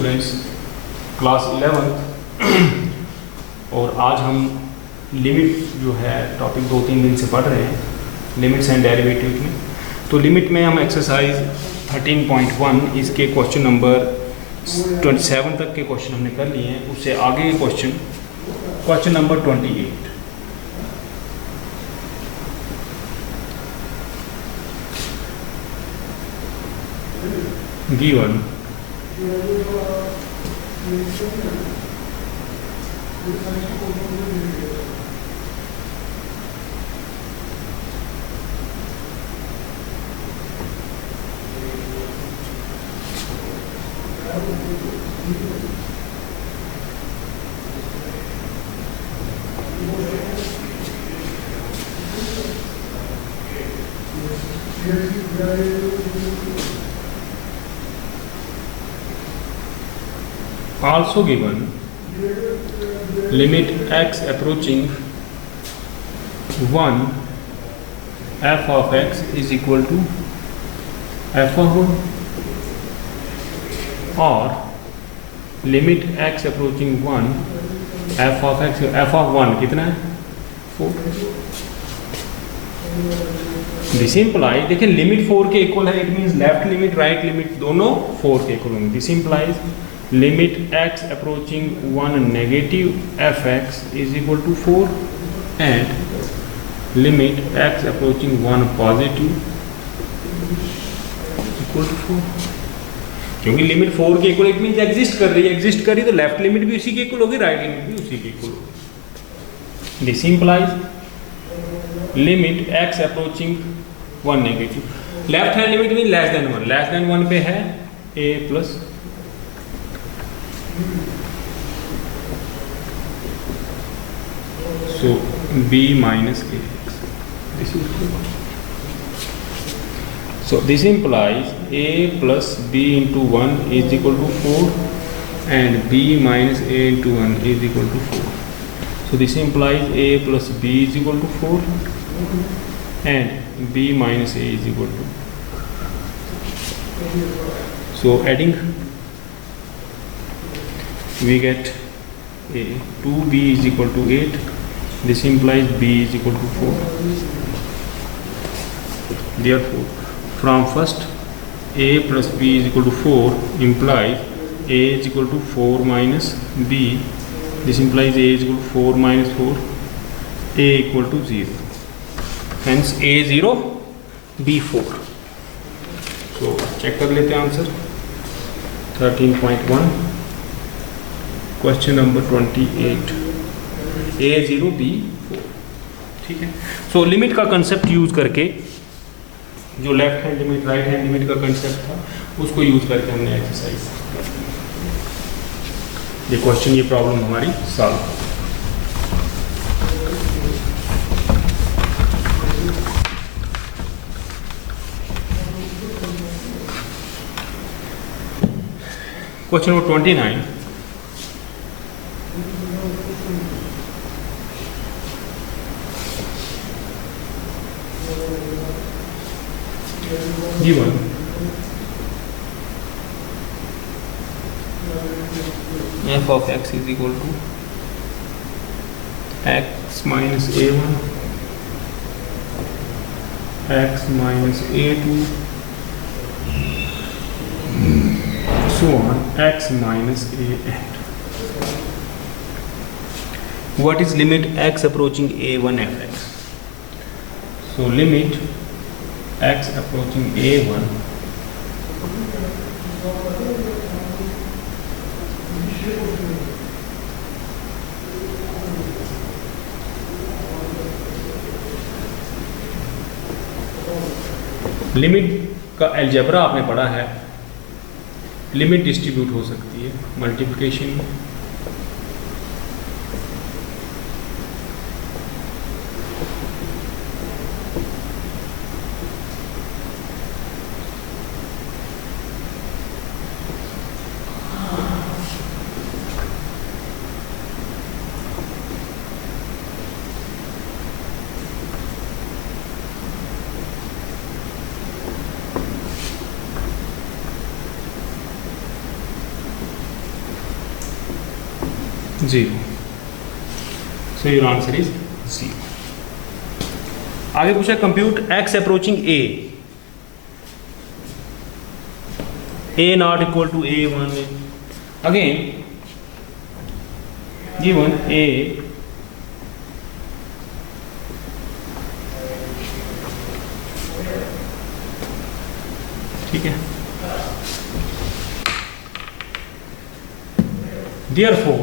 Students, class 11th और आज हम लिमिट जो है टॉपिक 2-3 दिन से पढ़ रहे हैं, लिमिट्स एंड डेरिवेटिव में। तो लिमिट में हम एक्सरसाइज 13.1 इसके क्वेश्चन नंबर 27 तक के क्वेश्चन हमने कर लिए हैं। उससे आगे के question number 28 given also given limit x approaching 1 f of x is equal to f of 1 or limit x approaching 1 f of x f of 1 कितना है 4। दिस इम्प्लाइज, देखिए लिमिट 4 के इक्वल है, it means left limit right limit दोनों 4 के equal होंगे। This implies limit x approaching 1 negative fx is equal to 4 and limit x approaching 1 positive equal to 4। क्योंकि limit 4 के इक्वल इट मीन्स एग्जिस्ट कर रही है, तो लेफ्ट लिमिट भी उसी के इक्वल होगी, राइट लिमिट भी उसी के इक्वल होगी। This implies limit x approaching 1 negative, left hand limit mean less than 1 पे है a plus so b minus ax, this is good. So this implies a plus b into 1 is equal to 4 and b minus a into 1 is equal to 4. So this implies a plus b is equal to 4 and b minus a is equal to, so adding we get a 2b is equal to 8. This implies b is equal to 4. Therefore from first a plus b is equal to 4 implies a is equal to 4 minus b. This implies a is equal to 4 minus 4, a equal to 0, hence a 0 b 4। so check कर लेते हैं answer 13.1 question number 28 a0 b4। ठीक है, so limit का concept use करके, जो left hand limit right hand limit का concept था उसको यूज करके हमने एक्सरसाइज ये क्वेश्चन ये प्रॉब्लम हमारी सॉल्व हो। Question number 29 given f of x is equal to x minus a1 x minus a2 so on x minus a n। what is limit x approaching a1 fx? so limit x approaching a1 limit का algebra आपने पढ़ा है, limit distribute हो सकती है multiplication में, 0. So your answer is 0. आगे पूछा compute x approaching a not equal to a1. Again given a ठीक है. Therefore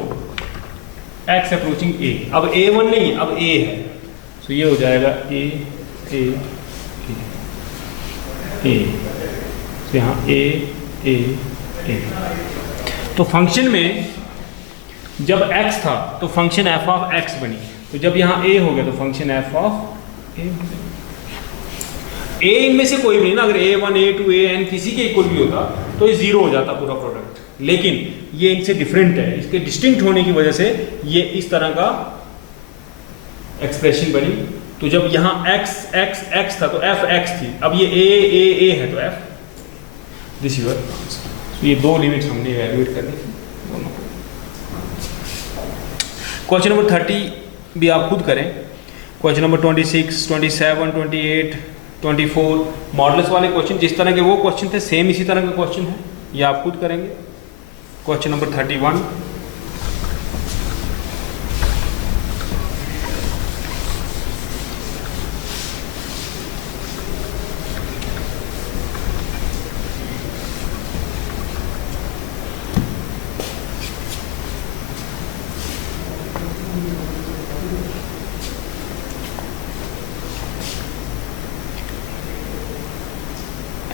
x approaching a. अब a1 नहीं है, अब a है, तो ये हो जाएगा a a a, तो यहाँ a a a. तो फंक्शन में जब x था तो फंक्शन f ऑफ x बनी, तो जब यहाँ a हो गया तो function f of a. a इनमें से कोई भी नहीं ना, अगर a1 a2 an किसी के इक्वल भी होता तो ये 0 हो जाता पूरा प्रोडक्ट, लेकिन ये इनसे डिफरेंट है. इसके डिस्टिंक्ट होने की वजह से ये इस तरह का एक्सप्रेशन बनी. तो जब यहाँ x x x था तो f x थी, अब ये a है तो f. This your answer. ये दो लिमिट्स हमने इवैल्यूएट करनी थी दोनों को. क्वेश्चन नंबर 30 भी आप खुद करें. क्वेश्चन नंबर 26, 27, 28, 24 मॉडल्स वाले क्वेश्चन जिस तरह के वो क्वेश्चन थे सेम इसी तरह के क्वेश्चन है, ये आप खुद करेंगे. Question number 31.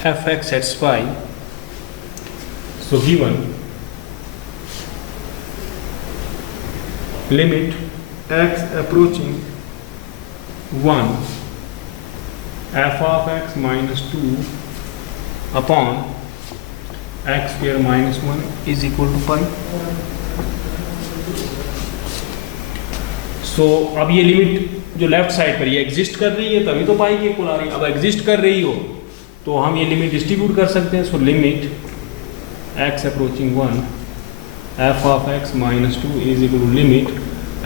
fx satisfy, so given limit x approaching 1 f of x minus 2 upon x square minus 1 is equal to pi. So अब ये लिमिट जो लेफ्ट साइड पर ये एग्जिस्ट कर रही है तभी तो पाई की इक्वल आ रही है. अब एग्जिस्ट कर रही हो तो हम ये लिमिट डिस्ट्रीब्यूट कर सकते हैं. So limit x approaching 1 f of x minus 2 is equal to limit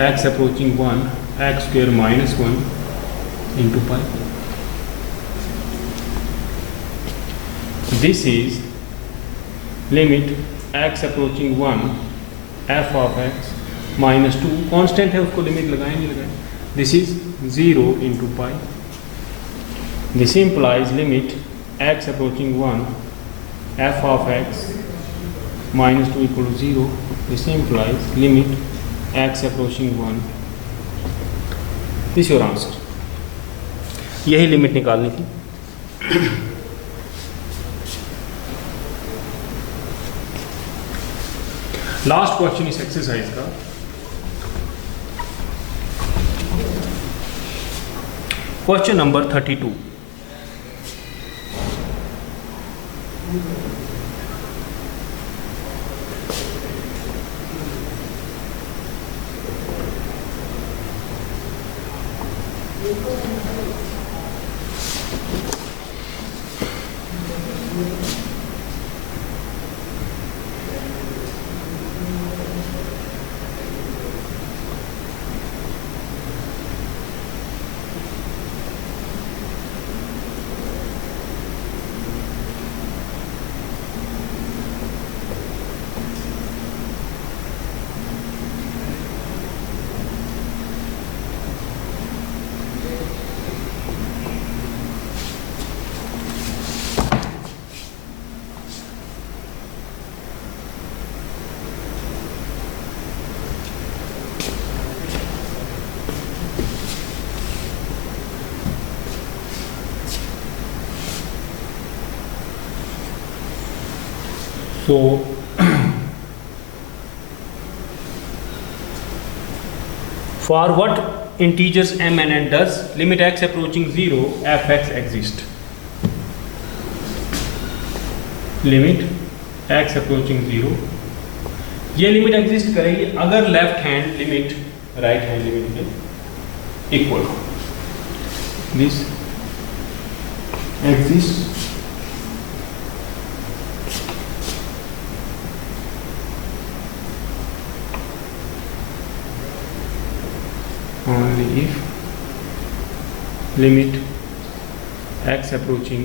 x approaching 1 x square minus 1 into pi. This is limit x approaching 1 f of x minus 2. Constant है उसको limit लगाएं नहीं लगाएं. This is 0 into pi. This implies limit x approaching 1 f of x minus 2 equal to 0. This implies limit x approaching 1. This is your answer. यही limit निकालनी थी. Last question इस exercise का. Question number 32. So for what integers m and n does limit x approaching 0 f(x) exist? Limit x approaching 0 ये limit exist करेगी अगर left hand limit right hand limit के equal हो. This exist only if limit x approaching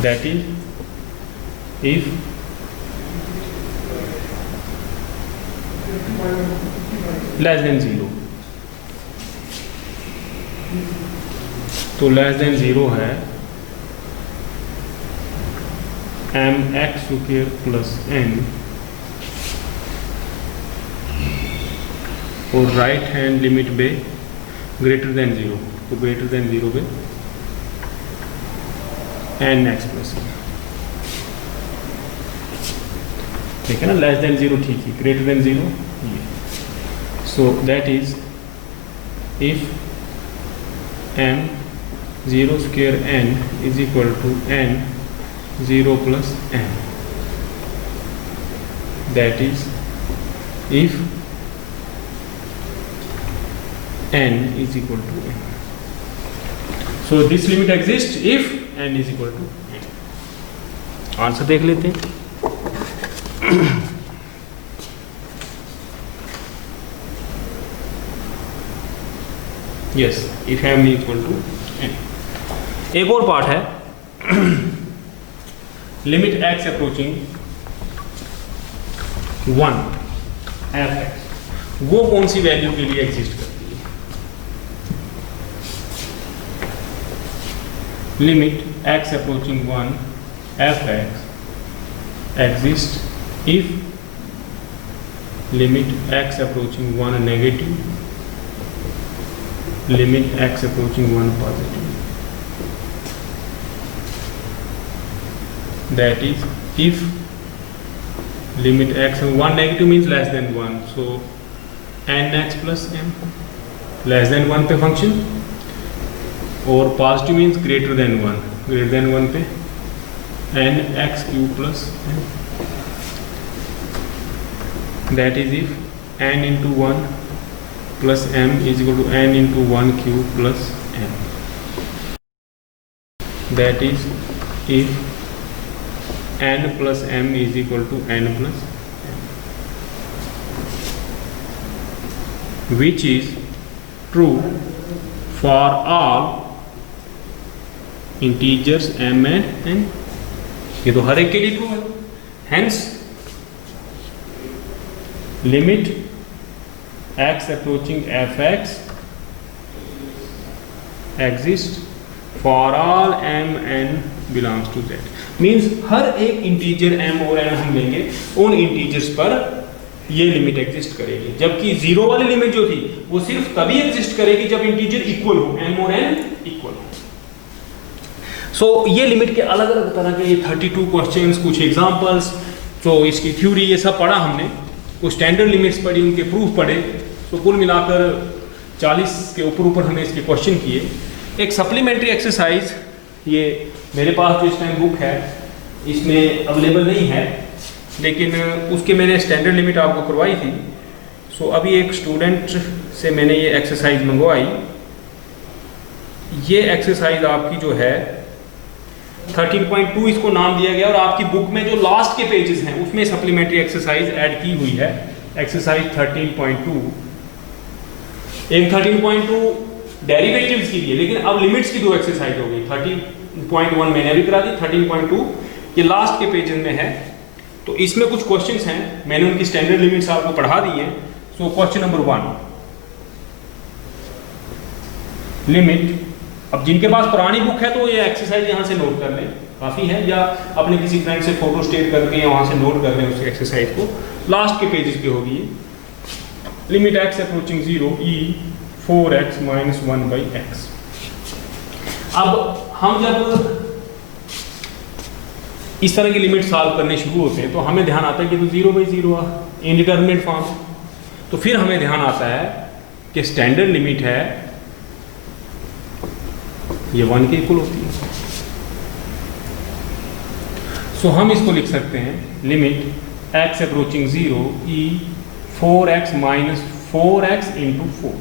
that is if less than 0, तो less than 0 है m x square plus n, और right hand limit पे greater than 0, तो greater than 0 पे n x plus N, ठीक है ना। लेस देन 0 ठीक है, ग्रेटर देन 0 ये, so that is if m 0 square n is equal to n 0 plus n, that is if n is equal to n. So this limit exists if n is equal to n. Answer देख लेते हैं। Yes, if m is equal to n. एक और part है, limit x approaching 1 f(x), वो कौन सी value के लिए एग्जिस्ट करती है? Limit x approaching 1 f(x) exists if limit x approaching 1 negative, limit x approaching 1 positive, that is if limit x 1 negative means less than 1, so nx plus m, less than 1 पे function, और positive means greater than 1, greater than 1 पे n x q plus n, that is if n into 1 plus m is equal to n into 1 q plus m, that is if n plus m is equal to n plus m, which is true for all integers m and n, ये तो हर एक के लिए true है। Hence limit x approaching f(x) exist for all m n belongs to z, means हर एक integer m और n हम लेंगे, उन इंटीजर्स पर ये लिमिट एग्जिस्ट करेगी, जबकि 0 वाली लिमिट जो थी वो सिर्फ तभी एग्जिस्ट करेगी जब इंटीजर इक्वल हो, m और n इक्वल हो। सो ये लिमिट के अलग अलग तरह के 32 क्वेश्चंस, कुछ एग्जांपल्स, तो इसकी थ्योरी ये सब पढ़ा हमने, कुछ स्टैंडर्ड लिमिट्स पढ़ी, उनके प्रूफ पढ़े, तो कुल मिलाकर 40 के ऊपर हमने इसके क्वेश्चन किए। एक सप्लीमेंट्री एक्सरसाइज, ये मेरे पास जो इस टाइम बुक है इसमें अवेलेबल नहीं है, लेकिन उसके मैंने स्टैंडर्ड लिमिट आपको करवाई थी। सो अभी एक स्टूडेंट से मैंने ये एक्सरसाइज मंगवाई, ये एक्सरसाइज आपकी जो है 13.2 इसको नाम दिया गया, और आपकी बुक में जो लास्ट के पेजेस हैं उसमें सप्लीमेंट्री एक्सरसाइज ऐड की हुई है, एक्सरसाइज 13.2। एक 13.2 डेरिवेटिव्स के लिए, लेकिन अब लिमिट्स की दो एक्सरसाइज हो गई। 13.1 मैंने अभी करा दी, 13.2 ये लास्ट के पेजेस में है। तो इसमें कुछ क्वेश्चंस हैं, मैंने उनकी स्टैंडर्ड लिमिट्स आपको पढ़ा दी हैं। सो क्वेश्चन नंबर 1, लिमिट, अब जिनके पास पुरानी बुक है तो ये एक्सरसाइज यहाँ से नोट कर लें, काफ़ी है, या अपने किसी फ्रेंड से फोटो स्टेट करके वहाँ से नोट कर लें उस एक्सरसाइज को, लास्ट के पेजेस पे होगी ये। Limit x approaching 0 e 4x - 1/x। अब हम जब इस तरह की लिमिट सॉल्व करने शुरू होते हैं तो हमें ध्यान आता है कि तो 0/0 आ, इनडिटरमिनेट फॉर्म, तो फिर हमें ध्यान आता है कि स्टैंडर्ड लिमिट है ये 1 के इक्वल होती है। सो हम इसको लिख सकते हैं limit x approaching 0 e 4x - 4x × 4।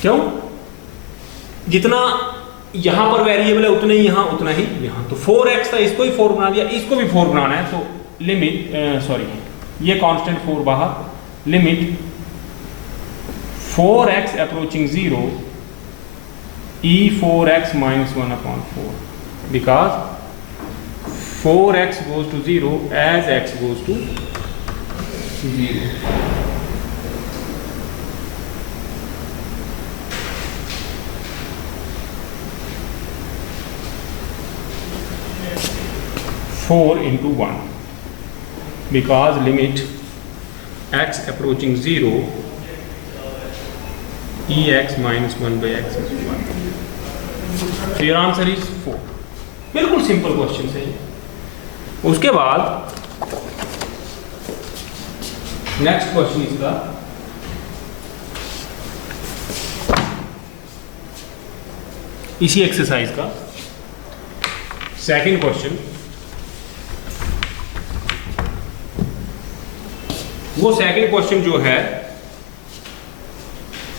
क्यों? जितना यहाँ पर वेरिएबल है उतने ही यहाँ, उतना ही यहाँ, तो 4x था, इसको ही 4 बना दिया, इसको भी 4 बनाना है, तो लिमिट सॉरी ये कांस्टेंट 4 बाहर, limit 4x approaching 0 e 4x minus 1 upon 4, because 4x goes to 0 as x goes to 0. Four into 1, because limit x approaching 0 ex minus 1 by x is 1. So your answer is 4. बिल्कुल simple question है ये। उसके बाद next question इसका इसी exercise का second question, वो second question जो है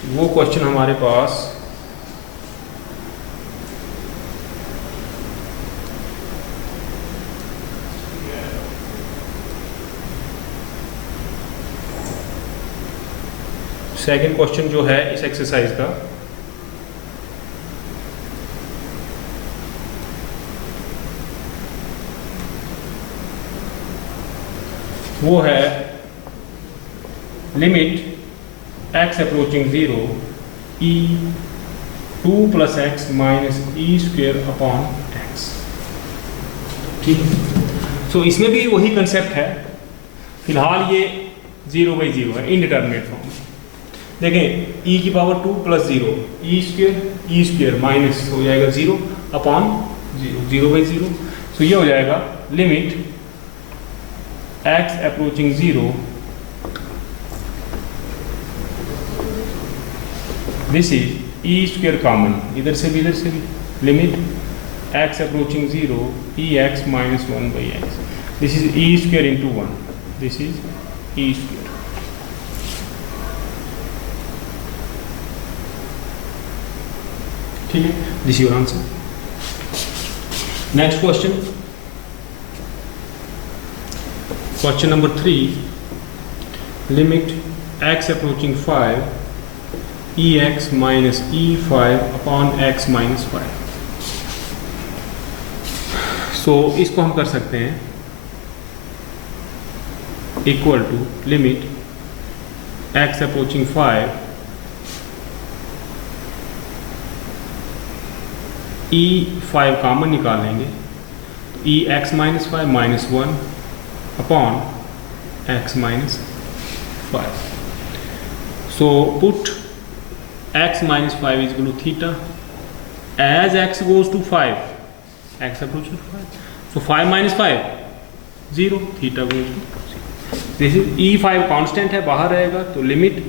वो क्वेश्चन हमारे पास सेकंड क्वेश्चन जो है इस एक्सरसाइज का वो है limit x approaching 0 e 2 plus x minus e square upon x। ठीक है, सो इसमें भी वही कंसेप्ट है। फिलहाल ये 0/0 है, इनडिटर्मिनेट फॉर्म। देखें e की power 2 plus 0 e square minus हो जाएगा 0 अपॉन 0/0। सो ये हो जाएगा limit x approaching 0, this is e square common, इधर से भी limit x approaching 0 e x minus 1 by x, this is e square into 1, this is e square. ठीक है, this your answer. Next question, question number 3, limit x approaching 5 ex minus e5 upon x minus 5। So इसको हम कर सकते हैं equal to limit x approaching 5 e5 common निकाल लेंगे, ex minus 5 minus 1 upon x minus 5। So put x minus 5 is equal to theta as x goes to 5, x approaches to 5, so 5 minus 5 0, theta goes to 0. This is e5 constant है, बाहर रहेगा, तो limit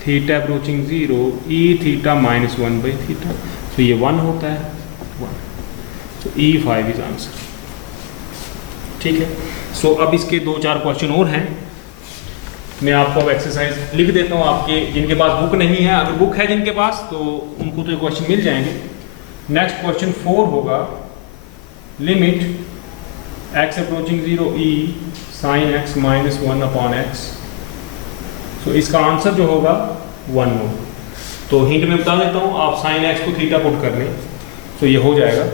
theta approaching 0 e theta minus 1 by theta, तो ये 1 होता है 1, तो e5 is answer. ठीक है, सो अब इसके 2-4 क्वेश्चन और हैं, मैं आपको अब एक्सरसाइज लिख देता हूँ। आपके जिनके पास बुक नहीं है, अगर बुक है जिनके पास तो उनको तो ये क्वेश्चन मिल जाएंगे। नेक्स्ट क्वेश्चन 4 होगा limit x approaching 0 e sine x minus 1 upon x। So इसका आंसर जो होगा 1 होगा। तो हिंट में बता देता हूँ, आप साइन x को थीटा पुट कर लें तो ये हो जाएगा।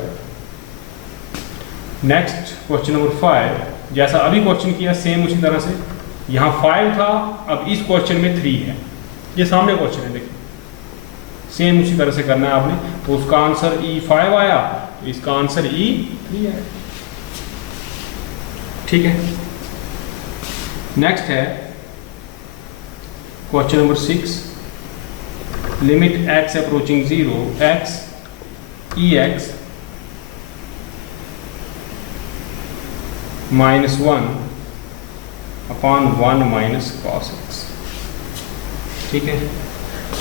नेक्स्ट क्वेश्चन नंबर 5, जैसा अभी क्वेश्चन किया सेम उसी तरह से, यहाँ 5 था, अब इस क्वेश्चन में 3 है, ये सामने क्वेश्चन है, देखिए सेम उसी तरह से करना है आपने। तो उसका आंसर E5 आया, तो इसका आंसर E3 है। ठीक है, नेक्स्ट है question number 6, limit x approaching 0 x ex minus 1 upon 1 minus cos x. ठीक है,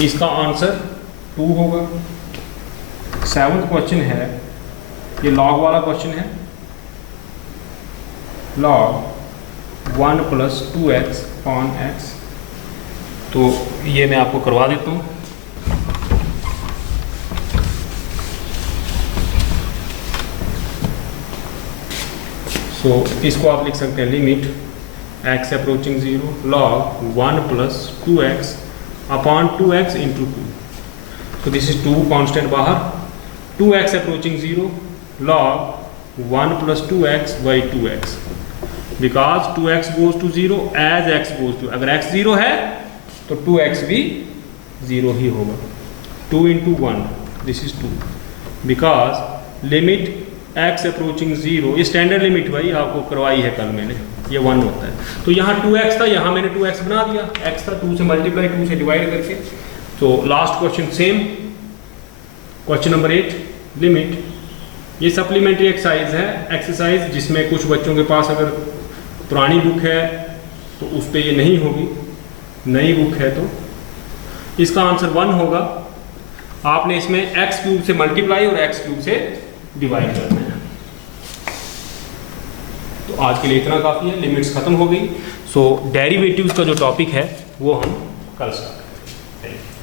इसका आंसर 2 होगा। 7th क्वेश्चन है, ये लॉग वाला क्वेश्चन है, log 1 plus 2x upon x। तो ये मैं आपको करवा देता हूँ। सो इसको आप लिख सकते हैं limit x approaching 0 log 1 plus 2x upon 2x into 2। तो दिस इज 2 कांस्टेंट बाहर, 2x approaching 0 log 1 plus 2x by 2x, because 2x goes to 0 as x goes to, अगर x 0 है तो 2x भी 0 ही होगा। 2 into 1 this is 2, because limit x approaching 0, ये standard limit भाई आपको करवाई है कल मैंने, ये 1 होता है। तो यहाँ 2x था, यहाँ मैंने 2x बना दिया, x था 2 से मल्टीप्लाई 2 से डिवाइड करके। तो last question same, question number 8 limit, ये सप्लीमेंट्री एक्सरसाइज है, एक्सरसाइज जिसमें कुछ बच्चों के पास अगर पुरानी बुक है तो उस पर ये नहीं होगी, नई बुक है तो इसका आंसर 1 होगा। आपने इसमें x क्यूब से मल्टीप्लाई और x क्यूब से डिवाइड करना है। तो आज के लिए इतना काफ़ी है, लिमिट्स खत्म हो गई। सो डेरिवेटिव्स का जो टॉपिक है वो हम कल स्टार्ट